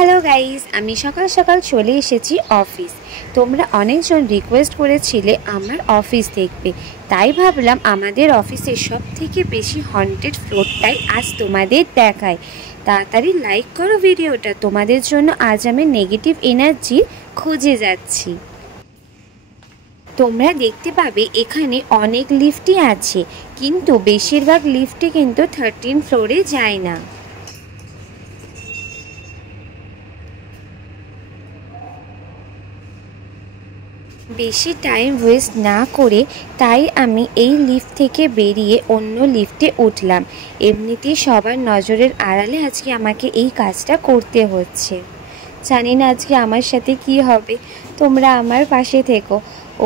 Hello guys, আমি সকাল সকাল চলে এসেছি অফিস। তোমরা অনেকজন রিকোয়েস্ট করেছিলে আমার অফিস দেখবে, তাই ভাবলাম আমাদের অফিসের সব থেকে বেশি হন্টেড ফ্লোরটাই আজ তোমাদের দেখায়। তাড়াতাড়ি লাইক করো ভিডিওটা, তোমাদের জন্য আজ আমি নেগেটিভ এনার্জি খুঁজে যাচ্ছি। তোমরা দেখতে পাবে এখানে অনেক লিফটই আছে, কিন্তু বেশিরভাগ লিফটে কিন্তু 13 ফ্লোরে যায় না। বেশি টাইম ওয়েস্ট না করে তাই আমি এই লিফট থেকে বেরিয়ে অন্য লিফটে উঠলাম। এমনিতেই সবার নজরের আড়ালে আজকে আমাকে এই কাজটা করতে হচ্ছে। জানি না আজকে আমার সাথে কি হবে, তোমরা আমার পাশে থেকো।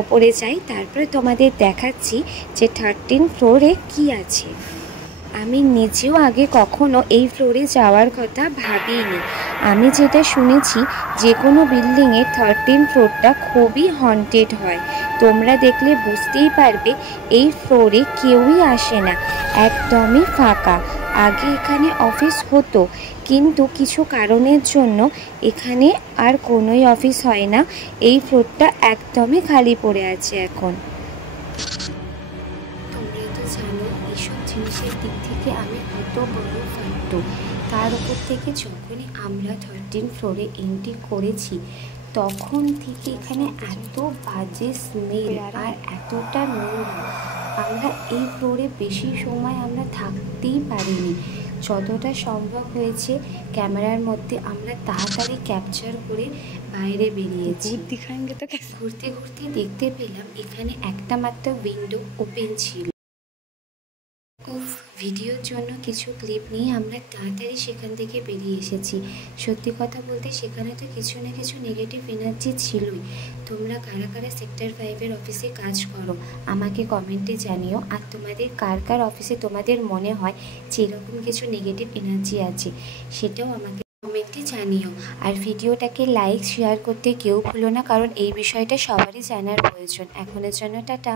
ওপরে যাই, তারপরে তোমাদের দেখাচ্ছি যে 13 ফ্লোরে কি আছে। আমি নিজেও আগে কখনো এই ফ্লোরে যাওয়ার কথা ভাবিনি। আমি যেটা শুনেছি যে কোনো বিল্ডিংয়ে 13 ফ্লোরটা খুবই হন্টেড হয়। তোমরা দেখলে বুঝতেই পারবে এই ফ্লোরে কেউই আসে না, একদমই ফাঁকা। আগে এখানে অফিস হতো, কিন্তু কিছু কারণের জন্য এখানে আর কোনোই অফিস হয় না। এই ফ্লোরটা একদমই খালি পড়ে আছে এখন। তোমরা তো জানো এইসব জিনিসের দিক থেকে আমি কত বড় ফালতু। তার উপর থেকে যখনই আমরা 13 ফ্লোরে এন্ট্রি করেছি তখন থেকে এখানে এত বাজে স্মেল আর এতটা নোংরা। আমরা এই ফ্লোরে বেশি সময় আমরা থাকতেই পারিনি। যতটা সম্ভব হয়েছে ক্যামেরার মধ্যে আমরা তাড়াতাড়ি ক্যাপচার করে বাইরে বেরিয়েছি। ঘুরতে ঘুরতে দেখতে পেলাম এখানে একটা মাত্র উইন্ডো ওপেন ছিল। ভিডিওর জন্য কিছু ক্লিপ নিয়ে আমরা তাড়াতাড়ি সেখান থেকে বেরিয়ে এসেছি। সত্যি কথা বলতে সেখানে তো কিছু না কিছু নেগেটিভ এনার্জি ছিলই। তোমরা কারা কারা সেক্টর 5-এর অফিসে কাজ করো আমাকে কমেন্টে জানিও। আর তোমাদের কার কার অফিসে তোমাদের মনে হয় যে এরকম কিছু নেগেটিভ এনার্জি আছে সেটাও আমাকে কমেন্টে জানিও। আর ভিডিওটাকে লাইক শেয়ার করতে কেউ ভুলো না, কারণ এই বিষয়টা সবারই জানার প্রয়োজন। এখনের জন্য টাটা।